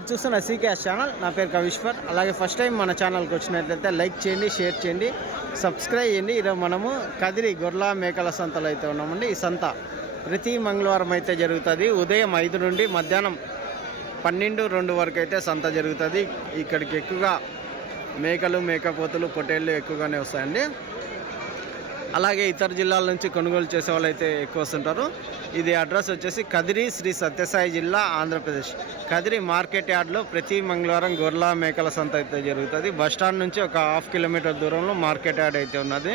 మీరు చూస్తున్న CKS channel నా పేరు కవిశ్వర్. అలాగే ఫస్ట్ టైం మన ఛానల్కి వచ్చినట్లయితే లైక్ చేయండి షేర్ చేయండి సబ్స్క్రైబ్ చేయండి. ఈరోజు మనము కదిరి గొర్ల మేకల సంతలో అయితే ఉన్నామండి. ఈ సంత ప్రతి మంగళవారం అయితే జరుగుతుంది. ఉదయం ఐదు నుండి మధ్యాహ్నం పన్నెండు రెండు వరకు అయితే సంత జరుగుతుంది. ఇక్కడికి ఎక్కువగా మేకలు మేకపోతులు పొట్టేళ్ళు ఎక్కువగానే వస్తాయండి. అలాగే ఇతర జిల్లాల నుంచి కొనుగోలు చేసే వాళ్ళు అయితే ఎక్కువ వస్తుంటారు. ఇది అడ్రస్ వచ్చేసి కదిరి శ్రీ సత్యసాయి జిల్లా ఆంధ్రప్రదేశ్. కదిరి మార్కెట్ యార్డ్లో ప్రతి మంగళవారం గొర్రెల మేకల సంత అయితే జరుగుతుంది. బస్ స్టాండ్ నుంచి ఒక హాఫ్ కిలోమీటర్ దూరంలో మార్కెట్ యార్డ్ అయితే ఉన్నది.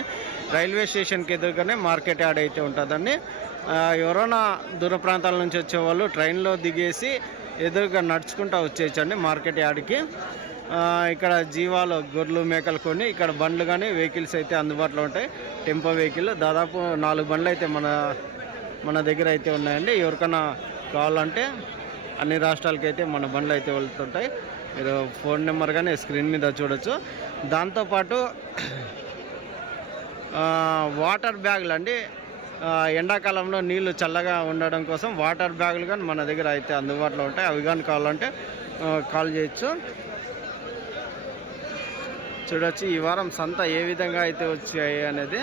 రైల్వే స్టేషన్కి ఎదురుగానే మార్కెట్ యార్డ్ అయితే ఉంటుందండి. ఎవరైనా దూర ప్రాంతాల నుంచి వచ్చేవాళ్ళు ట్రైన్లో దిగేసి ఎదురుగా నడుచుకుంటూ వచ్చేయచ్చండి మార్కెట్ యార్డ్కి. ఇక్కడ జీవాలు గొర్రెలు మేకలు కొని ఇక్కడ బండ్లు కానీ వెహికల్స్ అయితే అందుబాటులో ఉంటాయి. టెంపో వెహికల్ దాదాపు నాలుగు బండ్లు అయితే మన మన దగ్గర అయితే ఉన్నాయండి. ఎవరికైనా కావాలంటే అన్ని రాష్ట్రాలకి అయితే మన బండ్లు అయితే వెళ్తుంటాయి. మీరు ఫోన్ నెంబర్ కానీ స్క్రీన్ మీద చూడొచ్చు. దాంతోపాటు వాటర్ బ్యాగులు అండి. ఎండాకాలంలో నీళ్ళు చల్లగా ఉండడం కోసం వాటర్ బ్యాగులు కానీ మన దగ్గర అయితే అందుబాటులో ఉంటాయి. అవి కానీ కావాలంటే కాల్ చేయొచ్చు. చూడొచ్చు. ఈ వారం సంత ఏ విధంగా అయితే వచ్చాయి అనేది.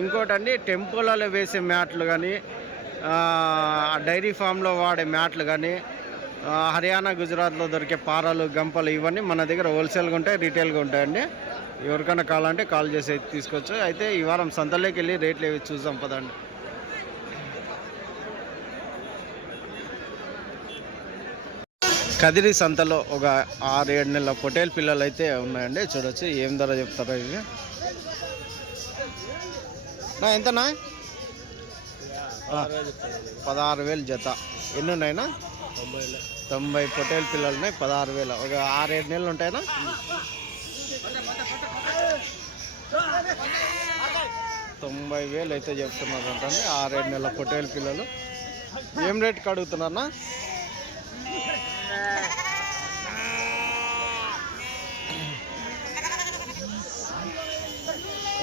ఇంకోటండి టెంపుల్లో వేసే మ్యాట్లు కానీ డైరీ ఫామ్లో వాడే మ్యాట్లు కానీ హర్యానా గుజరాత్లో దొరికే పారలు గంపలు ఇవన్నీ మన దగ్గర హోల్సేల్గా ఉంటాయి రీటైల్గా ఉంటాయండి. ఎవరికైనా కావాలంటే కాల్ చేసి అయితే తీసుకోవచ్చు అయితే ఈ వారం సంతలోకి వెళ్ళి రేట్లు ఏవి చూసాం పదండి. కదిరి సంతలో ఒక ఆరు ఏడు నెలల పొటేల్ పిల్లలు అయితే ఉన్నాయండి. చూడొచ్చు ఏం ధర చెప్తారో ఇవి. నా ఎంతనా? పదహారు వేలు జత. ఎన్ని ఉన్నాయినా తొంభై పొటేల్ పిల్లలు ఉన్నాయి పదహారు వేలు. ఒక ఆరు ఏడు నెలలు ఉంటాయినా తొంభై వేలు అయితే చెప్తున్నారు అంటే ఆరేడు నెలల పొటేల్ పిల్లలు. ఏం రేట్కి అడుగుతున్నారన్నా?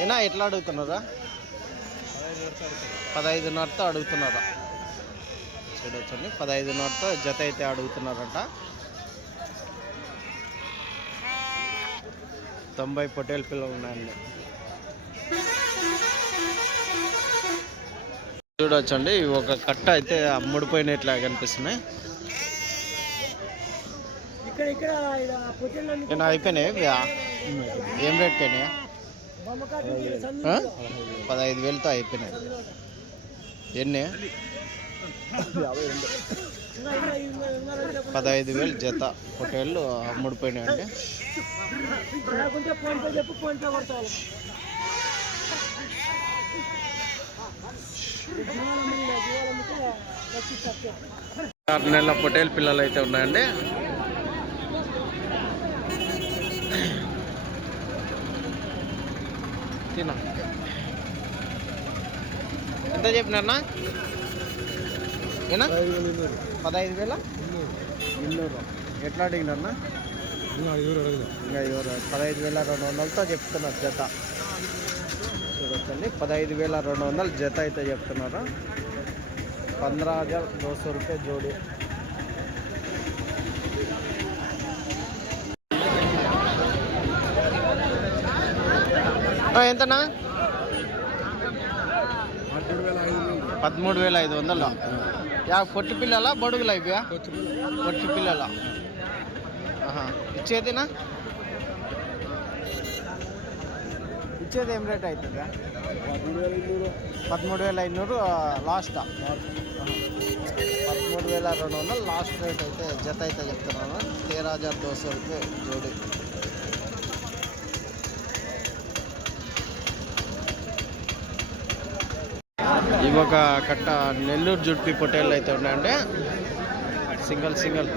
ఏనా ఎట్లా అడుగుతున్నారా? పదహైదున్నరతో అడుగుతున్నారా? చూడొచ్చండి పదహైదున్నరతో జత అయితే అడుగుతున్నారంట. తొంభై పొటేల్ పిల్లలు ఉన్నాయండి. చూడొచ్చండి ఒక కట్ట అయితే ముడిపోయినట్లా కనిపిస్తున్నాయి ఇక్కడ ఇక్కడ అయిపోయినాయి? ఏం రేట్కి అయినాయా ఆ? పదహైదు వేలతో అయిపోయినాయి. ఎన్ని? పదహైదు వేలు జత. పొట్టేళ్ళు అమ్ముడిపోయినాయి అండి. ఆరు నెలల పొట్టేలు పిల్లలు అయితే ఉన్నాయండి. తిన ఎంత చెప్పినారన్నా? ఏనా? పదహైదు వేల? ఎట్లా అడిగినారన్నా? ఇంకా పదహైదు వేల రెండు వందలతో చెప్తున్నారు జత. చూడొచ్చండి పదహైదు వేల రెండు వందలు జత అయితే చెప్తున్నారు? పంద్రహ హజార్ దోసో రూపాయ జోడి. ఎంతనా పదమూడు వేల ఐదు వందలు? యా పొట్టి పిల్లల బొడుగులు అయిపోయా పొట్టి పిల్లల. ఇచ్చేదేనా? ఇచ్చేది ఏం రేట్ అవుతుందా? పదమూడు వేల ఐదునూరు లాస్ట్? పదమూడు వేల రెండు వందలు లాస్ట్ రేట్ అయితే జత అయితే చెప్తున్నాను. తేరాజా హజార్ దోశ జోడి. ఇవి ఒక కట్ట నెల్లూరు జుడ్పి పొటేళ్ళు అయితే ఉన్నాయండి. Single single.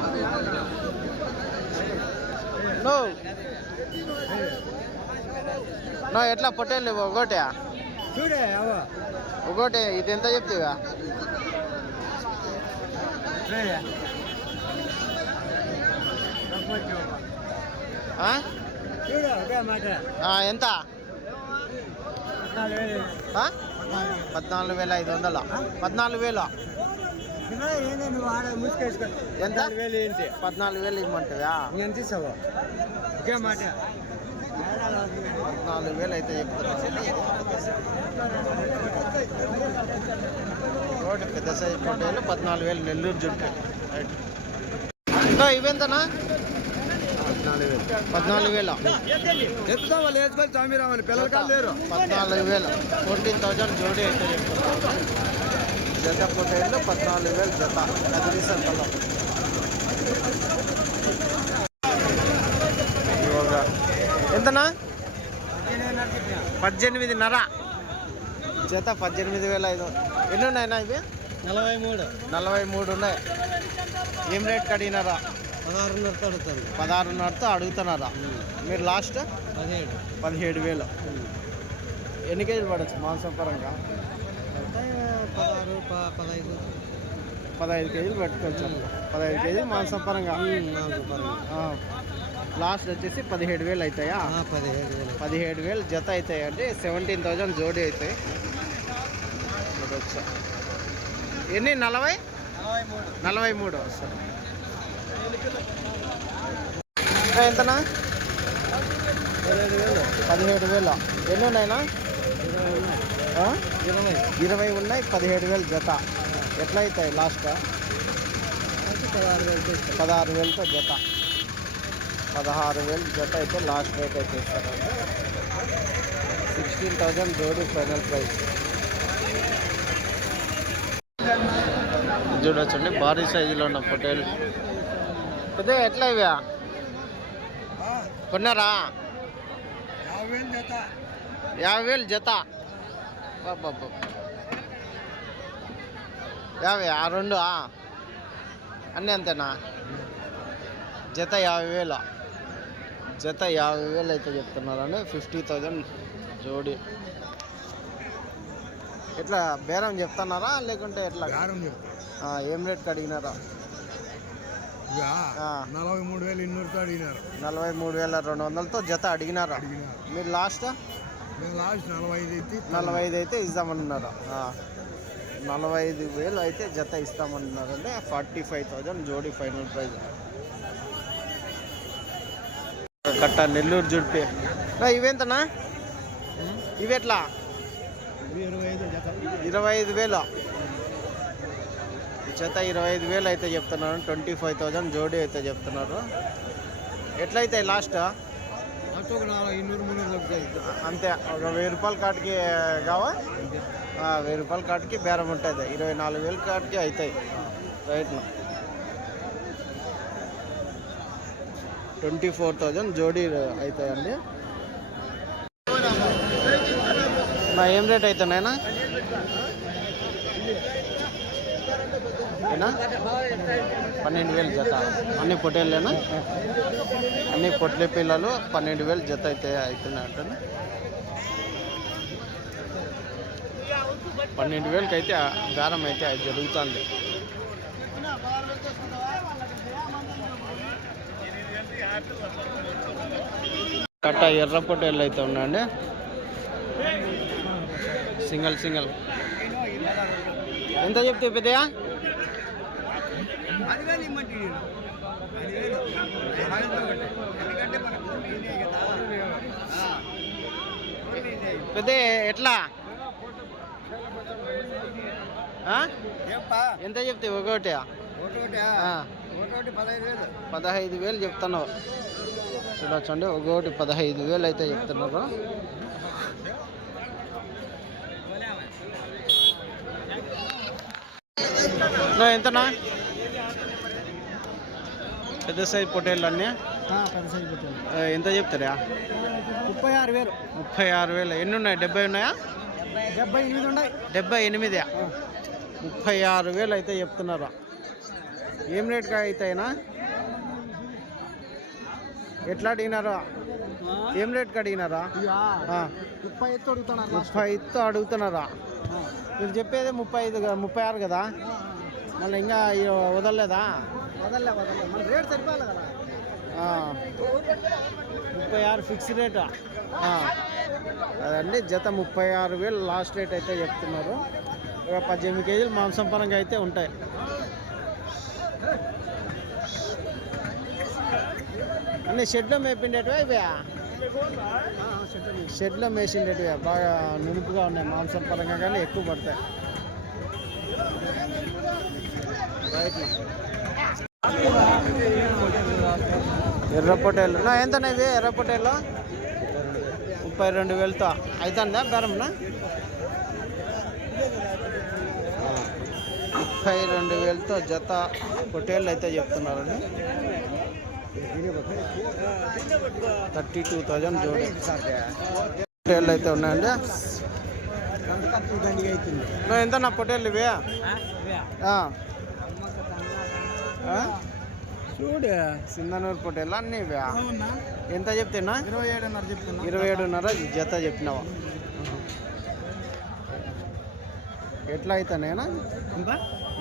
నో. నో ఎట్లా పొటేళ్ళు ఒకటే? ఒకటి ఇది ఎంత చెప్తావా ఎంత? పద్నాలుగు వేల ఐదు వందల? పద్నాలుగు వేలు? ఎంత? వేలు ఏంటి పద్నాలుగు వేలు ఇవ్వమంటావా ఎంత ఇస్తావా ఒకే మాట పద్నాలుగు వేలు అయితే రోడ్డు పెద్ద సైజ్ పొట్టేలు పద్నాలుగు వేలు నెల్లూరు జుట్టు. ఇవేంతనా ఇవెంతనా పద్నాలుగు వేలు. ఎత్తుతాం వాళ్ళు వేసుకొని చామిరామని పిల్లలు కాదు లేరు పద్నాలుగు వేలు ఫోర్టీన్ థౌజండ్ జోడీ అయితే జత పొట్టేళ్ళు పద్నాలుగు వేలు జత సంతలో ఇవ్వగా. ఎంతనా? పద్దెనిమిదిన్నర. జత పద్దెనిమిది వేల ఐదు ఎన్ని ఉన్నాయన్నా ఇవి? నలభై మూడు. నలభై మూడు ఉన్నాయి. ఏం రేట్ కడిగినారా? పదహారున్నర తడుతుంది పదహారున్నరతో అడుగుతున్నారా? మీరు లాస్ట్? పదిహేడు. పదిహేడు వేలు. ఎన్ని కేజీలు పడచ్చు మాంసం పరంగా? పదహారు పదహైదు. పదహైదు కేజీలు పట్టుకోవచ్చు పదహైదు కేజీలు మాంసం పరంగా. లాస్ట్ వచ్చేసి పదిహేడు వేలు అవుతాయా? పదిహేడు వేలు. పదిహేడు వేలు జత అవుతాయి అంటే సెవెంటీన్ థౌజండ్ జోడీ అవుతాయి. ఎన్ని? నలభై? నలభై మూడు. నలభై మూడు. సరే. ఇంకా ఎంతనా? పదిహేడు వేలు. పదిహేడు ఎన్ని ఉన్నాయినా? ఇరవై ఇరవై ఉన్నాయి పదిహేడు వేలు జత. ఎట్లయితాయి అవుతాయి లాస్ట్ పదహారు వేలు పదహారు వేలతో జత. పదహారు వేలు జత అయితే లాస్ట్ రేట్ అయితే ఇస్తారండి సిక్స్టీన్ థౌజండ్ జోడి ఫైనల్ ప్రైస్ చూడొచ్చండి. భారీ సైజులో ఉన్న పొటేల్. పెద్ద ఎట్లా ఇవా? కొన్నారా? యాభై వేలు జత? యాభై ఆ రెండు? అన్నీ అంతేనా? జత యాభై వేలు జత యాభై వేలు అయితే చెప్తున్నారండి. ఫిఫ్టీ థౌజండ్ జోడి. ఎట్లా బేరం చెప్తున్నారా? లేకుంటే ఎట్లా? ఏం రేట్కి అడిగినారా. నలభై మూడు వేలు ఇన్నూరుతో అడిగినారు. నలభై మూడు వేల రెండు వందలతో జత అడిగినారా? మీరు లాస్ట్? లాస్ట్ నలభై ఐదు ఎత్తి నలభై ఐదు అయితే ఇస్తామన్నారు. నలభై ఐదు వేలు అయితే జత ఇస్తామన్నారు అంటే ఫార్టీ ఫైవ్ థౌజండ్ జోడీ ఫైనల్ ప్రైజ్. కట్ట నెల్లూరు జుడిపి. ఇవేంతనా ఇవి ఎట్లా ఇరవై ఐదు వేలు. జత ఇరవై ఐదు వేలు అయితే చెప్తున్నారు. ట్వంటీ ఫైవ్ థౌజండ్ జోడీ అయితే చెప్తున్నారు. ఎట్లయితే లాస్ట్ అంతే. ఒక వెయ్యి రూపాయల కాటికి కావా? వెయ్యి రూపాయల కాటికి బేరం ఉంటుంది. ఇరవై నాలుగు వేల కాటికి అవుతాయి రైట్లో. ట్వంటీ ఫోర్ థౌజండ్ జోడీ అవుతాయండి నా ఏం రేట్ అవుతున్నాయినా ఏనా? పన్నెండు వేలు జత. అన్ని పొట్టేళ్ళేనా? అన్ని పొట్లే పిల్లలు పన్నెండు వేలు జత అయితే అవుతున్నాయి పన్నెండు వేలకి అయితే దారం అయితే అది జరుగుతుంది. కట్ట ఎర్ర పొట్టేళ్ళు అయితే ఉన్నాయండి. Single single. ఎంత చెప్తే పెద్దయా పదివేలు ఇమ్మంటే పదివేలు ఎందుకంటే మనకు కదా. పెద్ద ఎట్లా? ఎంత చెప్తే ఒకటి? పదహైదు వేలు. చెప్తున్నావు. చూడొచ్చండి ఒకటి పదహైదు వేలు అయితే చెప్తున్నారు ఎంతనా పెద్ద సైజ్ పొటేళ్ళు అన్నీ? పెద్ద సైజు ఆ, ఎంత చెప్తారా? ముప్పై ఆరు వేలు. ముప్పై ఆరు వేలు. ఎన్ని ఉన్నాయి? డెబ్బై ఉన్నాయా? డెబ్బై ఎనిమిది ఉన్నాయి. డెబ్బై ఎనిమిది. ముప్పై ఆరు వేలు అయితే చెప్తున్నారు. ఏం రేట్గా అవుతాయినా ఎట్లా అడిగినారు? ఏం రేట్కి అడిగినారా? ముప్పై ఎత్తు అడుగుతున్నారు ముప్పై ఐదు అడుగుతున్నారా? మీరు చెప్పేది ముప్పై ఐదు కదా- ముప్పై ఆరు కదా? మళ్ళీ ఇంకా వదలలేదా? ముప్పై ఆరు ఫిక్స్ రేటా? అదండి జత ముప్పై ఆరు వేలు లాస్ట్ రేట్ అయితే చెప్తున్నారు. ఒక పద్దెనిమిది కేజీలు మాంసం పరంగా అయితే ఉంటాయి. అన్ని షెడ్లో మేపిండేటివే ఇవి? షెడ్లో మేసిండేటివే. బాగా నునుపుగా ఉన్నాయి మాంసం పరంగా కానీ ఎక్కువ పడతాయి. రైట్. ఎర్ర పొట్టేలు. నా ఎంత ఇవి ఎర్ర పొట్టేలు? ముప్పై రెండు వేలతో. అవుతుందా బేరంనా? ముప్పై రెండు వేలతో జత పొట్టేళ్ళు అయితే చెప్తున్నారండి. థర్టీ టూ థౌజండ్ జోడి పొట్టేళ్ళు అయితే ఉన్నాయండి. ఎంత నా పొట్టేళ్ళు ఇవి? చూడు. సింధనూరు పొట్టేళ్ళు అన్నీ ఇవి. ఎంత చెప్తున్నా? ఇరవై ఏడున్నర చెప్తున్నా. ఇరవై ఏడున్నర జత చెప్పినావా? ఎట్లా అవుతానేనా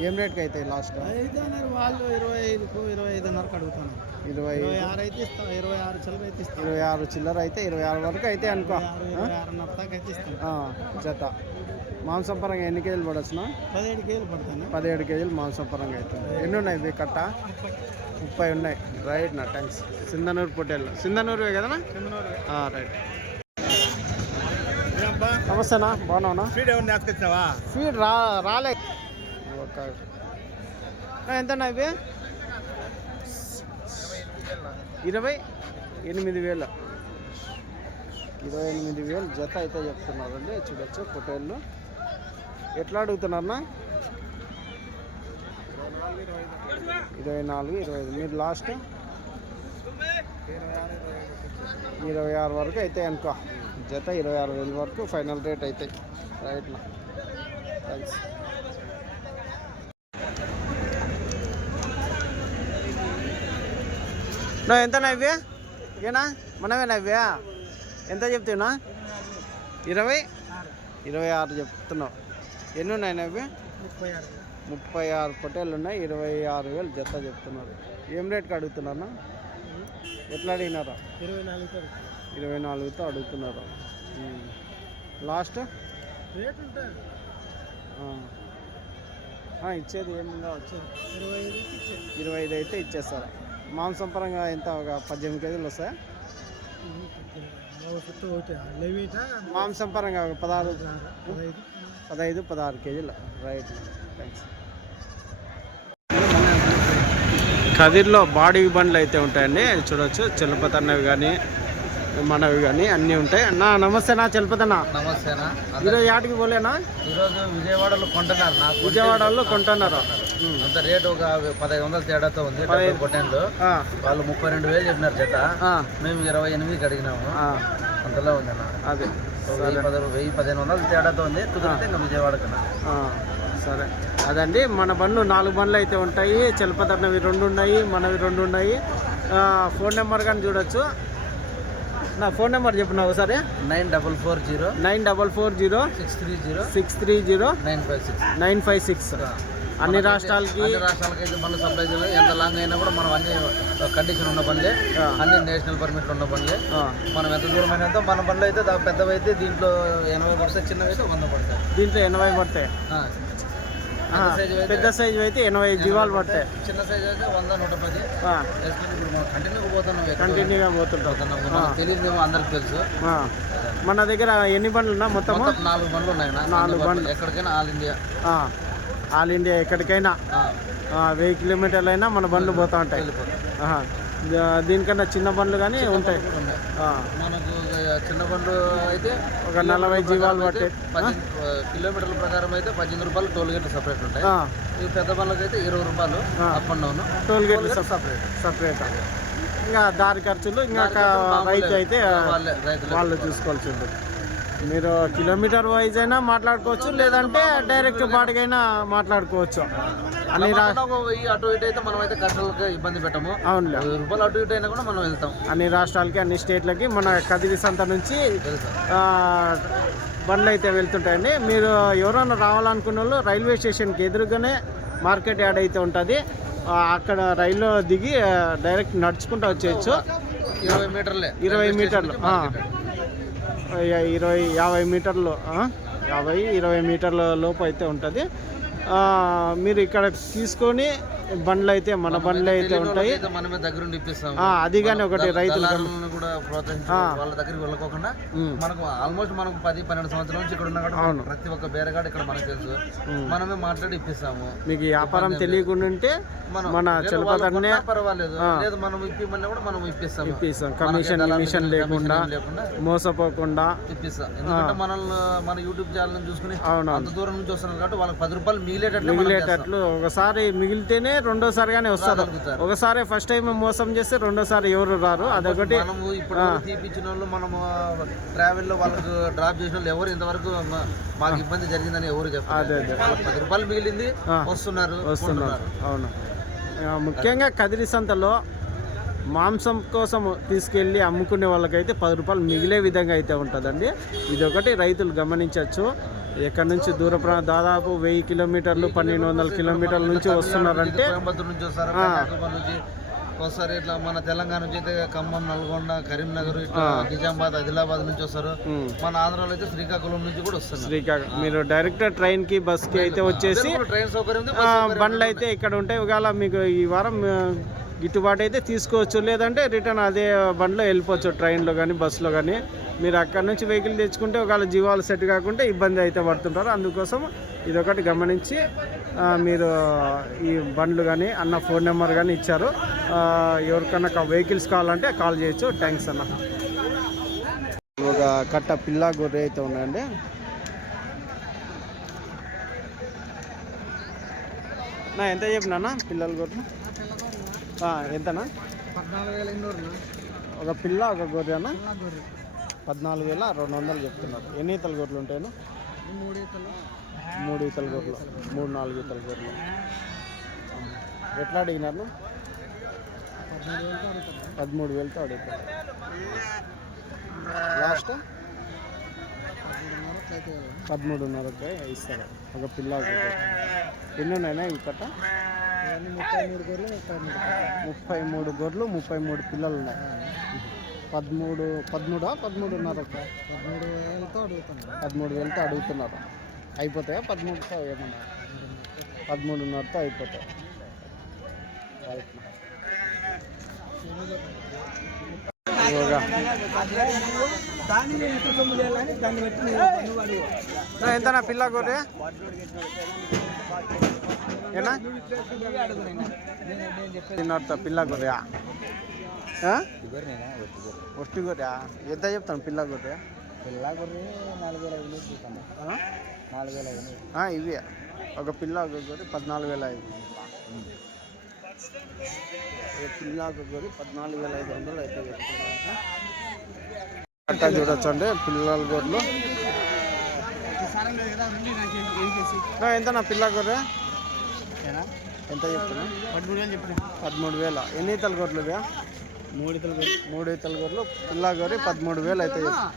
ఏం రేట్కి అవుతాయి లాస్ట్ వాళ్ళు ఇరవై ఐదుకు ఇరవై ఐదున్నరకు అడుగుతాను ఇరవై ఆరు అయితే ఇస్తాం ఇరవై ఆరు చిల్లర అయితే ఇస్తాం. ఇరవై ఆరు చిల్లర అయితే ఇరవై ఆరు వరకు అయితే అనుకో. అయితే జత. మాంసం పరంగా ఎన్ని కేజీలు పడొచ్చునా? పదిహేడు కేజీలు పడతాను? పదిహేడు కేజీలు మాంసం పరంగా అవుతుంది ఎన్ని ఉన్నాయి ఇవి కట్ట? ముప్పై. ఉన్నాయి. రైట్ నా థ్యాంక్స్ సింధనూరు పొట్టేళ్ళు. సింధనూరువే కదనా? రైట్ నమస్తేనా బాగున్నావునా? స్పీడ్ ఏమన్నా నేర్చుకొచ్చావా ఫీడ్ రా రాలే. ఒక ఎంతనా ఇవి? ఇరవై ఎనిమిది వేలు. ఇరవై ఎనిమిది వేలు జత అయితే చెప్తున్నారండి. చూడొచ్చు ఫోటోలు ఎట్లా అడుగుతున్నారన్నా? ఇరవై నాలుగు ఇరవై ఐదు. మీరు లాస్ట్? ఇరవై ఆరు వరకు అయితే అనుకో. జత ఇరవై ఆరు వేల వరకు ఫైనల్ రేట్ అయితే. రైట్నా థ్యాంక్స్ నువ్వు ఎంత ఇవి ఓకేనా? మనమే ఇవి ఎంత చెప్తున్నా ఇరవై? ఇరవై ఆరు చెప్తున్నావు. ఎన్ని ఉన్నాయి నవ్వి? ముప్పై ఆరు. ముప్పై ఆరు పొట్టేళ్ళు ఉన్నాయి ఇరవై ఆరు వేలు జత చెప్తున్నారు. ఏం రేట్కి అడుగుతున్నా ఎట్లా అడిగినారా? ఇరవై నాలుగుతో ఇరవై నాలుగుతో అడుగుతున్నారు లాస్ట్? రేట్ ఉంటుంది ఇచ్చేది ఏముందో? వచ్చేది ఇరవై ఐదు ఇరవై ఐదు అయితే ఇచ్చేస్తారా? మాంసం పరంగా ఎంత ఒక పద్దెనిమిది కేజీలు వస్తాయి? మాంసం పరంగా ఒక పదహారు పదహైదు పదహారు కేజీలు. రైట్ థ్యాంక్స్ కదిర్లో బాడీ బండ్లు అయితే ఉంటాయండి. చూడొచ్చు. చిలపతన్నవి కానీ మనవి కానీ అన్నీ ఉంటాయి. అన్న నమస్తే నా చిలపతన్న. నమస్తేనా ఈరోజు యాటికి పోలేనా? ఈరోజు విజయవాడలో కొంటున్నారు. విజయవాడలో కొంటున్నారు. అంత రేటు ఒక పదహైదు వందల తేడాతో ఉంది ఆ, వాళ్ళు ముప్పై రెండు వేలు చెప్పినారు జత. మేము ఇరవై ఎనిమిదికి అడిగినాము. అంతలో ఉంది అన్న. అదే. వెయ్యి పది వెయ్యి పదిహేను వందల తేడాతో ఉంది కుదిరితే ఇంకా విజయవాడకన్నా సరే. అదండి మన బండ్లు నాలుగు బండ్లు అయితే ఉంటాయి. చిలపతన్నవి రెండు ఉన్నాయి మనవి రెండు ఉన్నాయి. ఫోన్ నెంబర్ కానీ చూడొచ్చు. నా ఫోన్ నెంబర్ చెప్పిన ఒకసారి. Nine double four zero nine double four zero six three zero six three zero nine five six. Nine five six. అన్ని రాష్ట్రాలకి అన్ని రాష్ట్రాలకి అయితే సప్లై చేయాలి ఎంత లాంగ్ అయినా కూడా మనం అన్ని కండిషన్ ఉన్న ఆ. అన్ని నేషనల్ పర్మిట్లు ఉన్న ఆ, మనం ఎంత దూరమైన మన బండ్లు అయితే పెద్దవి అయితే దీంట్లో ఎనభై పడతాయి చిన్నవి అయితే వంద పడతాయి. దీంట్లో ఎనభై పడతాయి పెద్ద సైజు అయితే ఎనభై జీవాలు పడతాయి. చిన్న సైజ్ అయితే వంద నూట పది. కంటిన్యూగా పోతున్నాం కంటిన్యూగా పోతుంటాం. తెలియదేమో అందరికి తెలుసు. మన దగ్గర ఎన్ని బండ్లు ఉన్నా మొత్తం నాలుగు బండ్లు ఉన్నాయి. నాలుగు బండ్లు. ఎక్కడికైనా ఆల్ ఇండియా. ఆ, ఆల్ ఇండియా ఎక్కడికైనా వెయ్యి కిలోమీటర్లు అయినా మన బండ్లు పోతూ ఉంటాయి. దీనికన్నా చిన్న బండ్లు కానీ ఉంటాయి. మనకు చిన్న బండ్లు అయితే ఒక నలభై జీవాలు పట్టే కిలోమీటర్ల ప్రకారం అయితే పద్దెనిమిది రూపాయలు టోల్ గేట్లు సపరేట్ ఉంటాయి. ఈ పెద్ద బండ్లకి అయితే ఇరవై రూపాయలు. Up and down. టోల్ గేట్లు సపరేట్. సపరేట్? ఇంకా దారి ఖర్చులు ఇంకా రైతు అయితే వాళ్ళు చూసుకోవాల్సి ఉంటుంది మీరు కిలోమీటర్ వైజ్ అయినా మాట్లాడుకోవచ్చు లేదంటే డైరెక్ట్ బాడిగైనా మాట్లాడుకోవచ్చు. అన్ని అటు ఇటు అయితే మనం అయితే ఖర్చులకు ఇబ్బంది పెట్టము. వెయ్యి రూపాయలు అటు ఇటు అయినా కూడా మనం వెళ్తాం. అన్ని రాష్ట్రాలకి అన్ని స్టేట్లకి మన కదిరి సంత నుంచి బండ్లు అయితే వెళ్తుంటాయండి. మీరు ఎవరైనా రావాలనుకున్న వాళ్ళు రైల్వే స్టేషన్కి ఎదురుగానే మార్కెట్ యార్డ్ అయితే ఉంటుంది. అక్కడ రైల్లో దిగి డైరెక్ట్ నడుచుకుంటూ వచ్చేయచ్చు. ఇరవై మీటర్లే. ఇరవై మీటర్లు. ఇరవై యాభై మీటర్లు యాభై ఇరవై మీటర్ల లోపు అయితే ఉంటుంది. మీరు ఇక్కడ తీసుకొని బండ్లు అయితే మన బండ్లు అయితే ఉంటాయి. మనమే దగ్గరుండి ఇప్పిస్తాము ఆ, అది కానీ ఒకటి రైతులు దళారులను కూడా వాళ్ళ దగ్గరికి వెళ్ళకోకుండా. మనకు ఆల్మోస్ట్ మనకు పది పన్నెండు సంవత్సరాల నుంచి ఇక్కడ ఉన్నా. ప్రతి ఒక్క బేరగాడు ఇక్కడ మనకు తెలుసు. మనమే మాట్లాడి ఇప్పిస్తాము. మీకు వ్యాపారం తెలియకుండా ఉంటే మనం కొన్నా పర్వాలేదు. లేదు మనం ఇప్పిమన్నా కూడా మనం ఇప్పిస్తాం. మనకి కమిషన్ కమిషన్ లేకుండా మోసపోకుండా. ఇప్పిస్తాం. ఎందుకంటే మనల్ని మన యూట్యూబ్ ఛానల్ చూసుకుని అంత దూరం నుంచి వస్తున్నారు కాబట్టి వాళ్ళకి పది రూపాయలు మిగిలేటట్లు. మిగిలేటట్లు ఒకసారి మిగిలితేనే రెండోసారిగానే వస్తారు రాగలుగుతారు. ఒకసారి ఫస్ట్ టైం మోసం చేస్తే రెండోసారి ఎవరు రారు? అదొకటి మనము ఇప్పుడు తీపిచ్చిన వాళ్ళు మనము ట్రావెల్లో వాళ్ళకు డ్రాప్ చేసిన వాళ్ళు ఎవరు ఇంతవరకు మాకు ఇబ్బంది జరిగిందని ఎవరు చెప్పారు పది రూపాయలు మిగిలింది. వస్తున్నారు వస్తున్నారు. అవును. ముఖ్యంగా కదిరి సంతలో మాంసం కోసం తీసుకెళ్ళి అమ్ముకునే వాళ్ళకైతే పది రూపాయలు మిగిలే విధంగా అయితే ఉంటుందండి. ఇది ఒకటి రైతులు గమనించవచ్చు. ఎక్కడి నుంచి దూర ప్రా దాదాపు వెయ్యి కిలోమీటర్లు పన్నెండు వందల కిలోమీటర్ల నుంచి వస్తున్నారంటే కోయంబత్తూరు నుంచి వస్తారు? నుంచి వస్తారు. ఇట్లా మన తెలంగాణ నుంచి అయితే ఖమ్మం నల్గొండ కరీంనగర్ ఇట్లా నిజామాబాద్ ఆదిలాబాద్ నుంచి వస్తారు. మన ఆంధ్రాలో అయితే శ్రీకాకుళం నుంచి కూడా వస్తున్నారు. శ్రీకాకుళం. మీరు డైరెక్ట్ ట్రైన్కి బస్కి అయితే వచ్చేసి ట్రైన్ సౌకర్యం బస్ బండ్లు అయితే ఇక్కడ ఉంటాయి ఒకవేళ మీకు ఈ వారం గిట్టుబాటు అయితే తీసుకోవచ్చు. లేదంటే రిటర్న్ అదే బండ్లో వెళ్ళిపోవచ్చు ట్రైన్లో కానీ బస్సులో కానీ మీరు అక్కడ నుంచి వెహికల్ తెచ్చుకుంటే ఒకవేళ జీవాలు సెట్ కాకుంటే ఇబ్బంది అయితే పడుతుంటారు. అందుకోసం ఇది ఒకటి గమనించి మీరు ఈ బండ్లు కానీ అన్న ఫోన్ నెంబర్ కానీ ఇచ్చారు. ఎవరికన్నా వెహికల్స్ కావాలంటే కాల్ చేయొచ్చు. థ్యాంక్స్ అన్న. ఒక కట్ట పిల్ల గొర్రె అయితే ఉన్నాయండి. నా ఎంత చెప్పినా పిల్లల గొర్రె. ఎంతనా? ఒక పిల్ల ఒక గొర్రె అన్న పద్నాలుగు వేల రెండు వందలు చెప్తున్నారు. ఎన్ని ఈతల గొర్రెలు ఉంటాయను? మూడు ఈతల గొర్రెలు. మూడు నాలుగు ఈతల గొర్రెలు. ఎట్లా అడిగినారు? పదమూడు వేలతో అడుగుతారు. లాస్ట్? పదమూడున్నరకే ఇస్తారు. ఒక పిల్ల గొర్రె. ఎన్ని ఉన్నాయినా ఈ కట్ట ముప్పై మూడు గొర్రెలు ముప్పై మూడు పిల్లలు. ఉన్నాయి పదమూడు పదమూడా పదమూడున్నరక పదమూడు వేలతో అడుగుతాను పదమూడు వేలతో అడుగుతున్నారు. అయిపోతాయా? పదమూడుతో ఏమన్నా? పదమూడున్నరతో అయిపోతాయి? ఎంత నా పిల్ల గొర్రె? ఏనా? తిన్నర్త పిల్ల గొర్రె ఒట్టి గొర్రె ఎంత చెప్తాను పిల్ల గొర్రె పిల్ల గొర్రె నాలుగు వేల ఐదు చూస్తాను? నాలుగు వేల ఐదు ఆ, ఇవి. ఒక పిల్ల ఒక గొర్రె పద్నాలుగు వేల ఐదు ఒక పిల్ల ఒక గొర్రె పద్నాలుగు వేల ఐదు వందలు అయితే అట్టా చూడొచ్చు అండి పిల్లల గొర్రెలు నా ఎంత నా పిల్ల గొర్రె ఎంత చెప్తున్నా? పదమూడు వేలు చెప్పిన. పదమూడు వేల? ఎన్ని ఈతల గొర్రెలు ఇవే? మూడు ఇతలు గొర్రె మూడు ఈతల గొర్రెలు పిల్ల గొర్రె పదమూడు వేలు అయితే చెప్తున్నా.